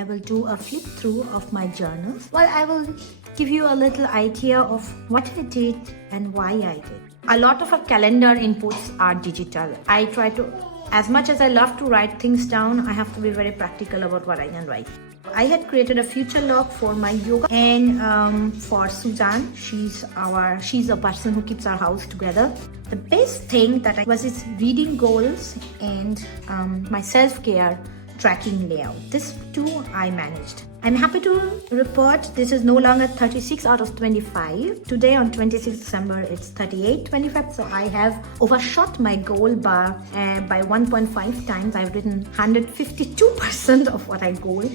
I will do a flip through of my journals. Well, I will give you a little idea of what I did and why I did. A lot of our calendar inputs are digital. I try to, as much as I love to write things down, I have to be very practical about what I can write. I had created a future log for my yoga and for Suzanne. She's a person who keeps our house together. The best thing that I was is reading goals and my self-care tracking layout. This too I managed. I'm happy to report this is no longer 36 out of 25. Today on 26 December it's 38/25. So I have overshot my goal bar by 1.5 times. I've written 152% of what I goal.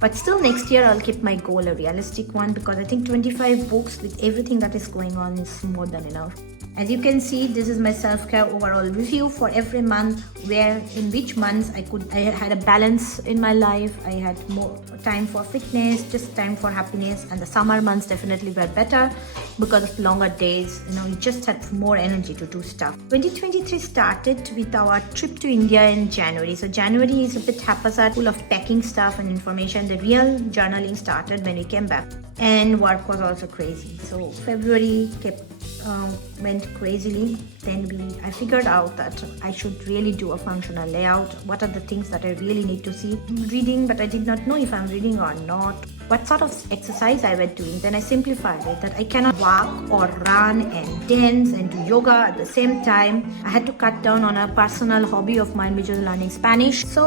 But still next year I'll keep my goal a realistic one because I think 25 books with everything that is going on is more than enough. As you can see, this is my self-care overall review for every month, where in which months I had a balance in my life. I had more time for fitness, just time for happiness, and the summer months definitely were better because of longer days. You just had more energy to do stuff. 2023 started with our trip to India in January. So January is a bit haphazard, full of packing stuff and information. The real journaling started when we came back, and work was also crazy. So February went crazily. Then I figured out that I should really do a functional layout. What are the things that I really need to see? Reading, but I did not know if I'm reading or not. What sort of exercise I was doing. Then I simplified it that I cannot walk or run and dance and do yoga at the same time. I had to cut down on a personal hobby of mine, which is learning Spanish. So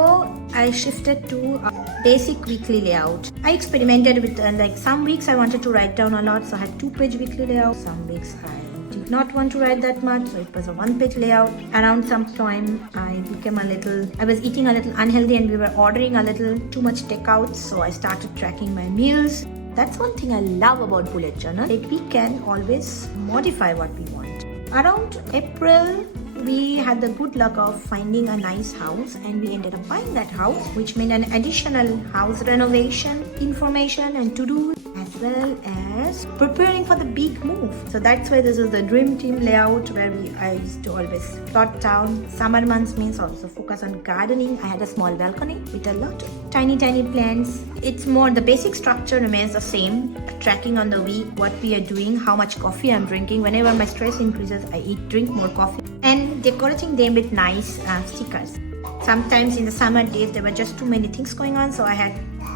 I shifted to a basic weekly layout. I experimented with some weeks I wanted to write down a lot, so I had 2-page weekly layout. Some weeks I did not want to write that much, so it was a 1-page layout. Around some time I was eating a little unhealthy and we were ordering a little too much takeout, so I started tracking my meals. That's one thing I love about bullet journal, that we can always modify what we want. Around April we had the good luck of finding a nice house, and we ended up buying that house, which meant an additional house renovation information and to-do, as well as preparing for the big move. So that's why this is the dream team layout, where I used to always plot down. Summer months means also focus on gardening. I had a small balcony with a lot of tiny plants. It's more, the basic structure remains the same. Tracking on the week, what we are doing, how much coffee I'm drinking. Whenever my stress increases, I drink more coffee, and decorating them with nice stickers. Sometimes in the summer days there were just too many things going on, so I had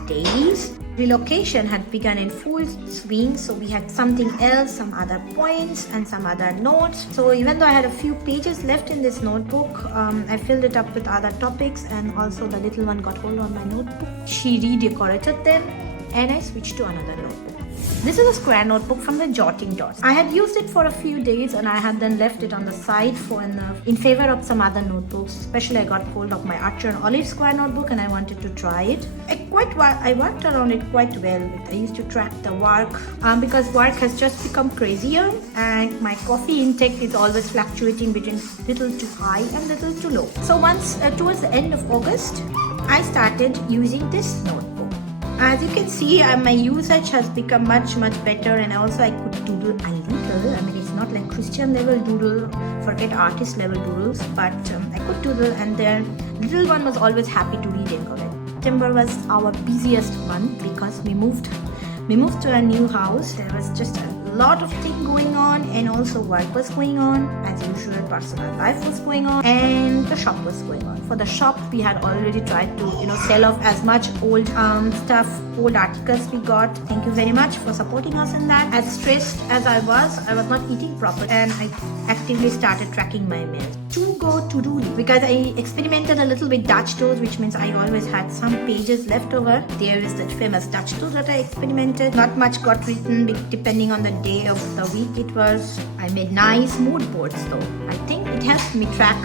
dailies. Relocation had begun in full swing, so we had something else, some other points and some other notes. So even though I had a few pages left in this notebook, I filled it up with other topics, and also the little one got hold on my notebook. She redecorated them and I switched to another notebook. This is a square notebook from the Jotting Dots. I had used it for a few days and I had then left it on the side in favor of some other notebooks. Especially I got hold of my Archer and Olive square notebook and I wanted to try it. I worked around it quite well. I used to track the work because work has just become crazier, and my coffee intake is always fluctuating between little too high and little too low. So once towards the end of August, I started using this notebook. As you can see, my usage has become much better, and also I could doodle a little. I mean, it's not like Christian level doodle, forget artist level doodles, but I could doodle, and the little one was always happy to redecorate. September was our busiest month because we moved to a new house. There was just a lot of things going on, and also work was going on. As usual, personal life was going on, and the shop was going on. For the shop, we had already tried to sell off as much old stuff, old articles we got. Thank you very much for supporting us in that. As stressed as I was not eating properly, and I actively started tracking my meals. To-do list, because I experimented a little with Dutch toast, which means I always had some pages left over. There is that famous Dutch toast that I experimented. Not much got written depending on the day of the week it was. I made nice mood boards though. I think it helped me track,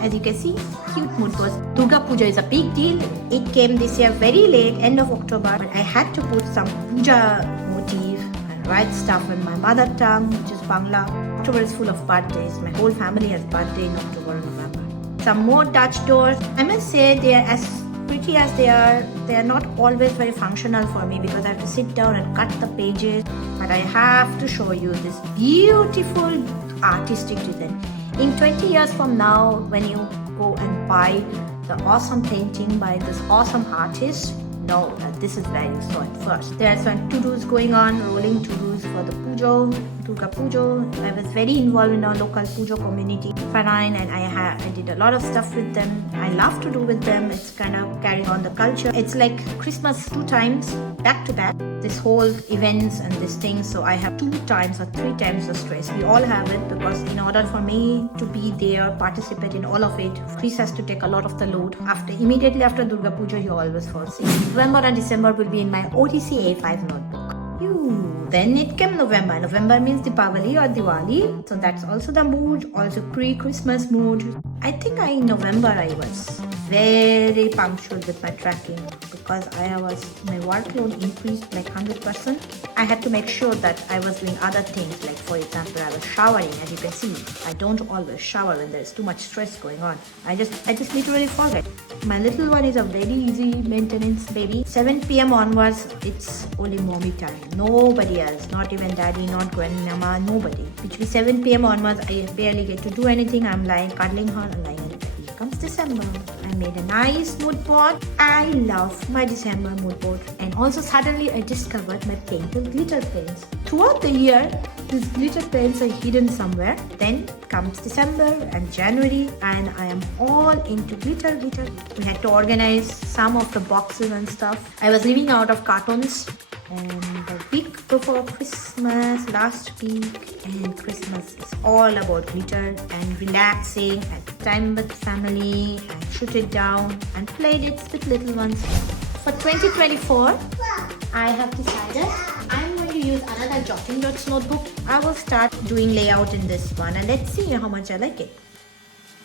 as you can see, cute mood boards. Durga Puja is a big deal. It came this year very late, end of October, but I had to put some puja motif and write stuff in my mother tongue, which is Bangla. October is full of birthdays. My whole family has birthday in October and November. Some more Dutch doors. I must say they are as pretty as they are not always very functional for me because I have to sit down and cut the pages. But I have to show you this beautiful artistic design. In 20 years from now, when you go and buy the awesome painting by this awesome artist, know that this is where you saw it first. There are some to-dos going on, rolling to-dos for the Pujo, Durga Pujo. I was very involved in our local Pujo community, Farine, and I did a lot of stuff with them. I love to do with them. It's kind of carrying on the culture. It's like Christmas 2 times back to back. This whole events and this thing, so I have 2 times or 3 times the stress. We all have it because in order for me to be there, participate in all of it, Chris has to take a lot of the load. Immediately after Durga Puja, he always falls sick. November and December will be in my OTC A5 notebook. Then it came November. November means Deepavali or Diwali. So that's also the mood, also pre-Christmas mood. I think in November I was very punctual with my tracking because my workload increased like 100%. I had to make sure that I was doing other things, like for example, I was showering. As you can see, I don't always shower when there's too much stress going on. I just literally forget. My little one is a very easy maintenance baby. 7 p.m. onwards, it's only mommy time. Nobody else, not even daddy, not grandmama, nobody. Between 7 p.m. onwards, I barely get to do anything. I'm lying, cuddling her, and lying. Here comes December. I made a nice mood board. I love my December mood board. And also suddenly I discovered my painted glitter pens. Throughout the year, these glitter pens are hidden somewhere. Then comes December and January and I am all into glitter. We had to organize some of the boxes and stuff. I was living out of cartons. And the week before Christmas, last week, and Christmas is all about glitter and relaxing, had time with family, and shoot it down and played it with little ones. For 2024, I have decided I'm going to use another Jotting Dots notebook. I will start doing layout in this one and let's see how much I like it.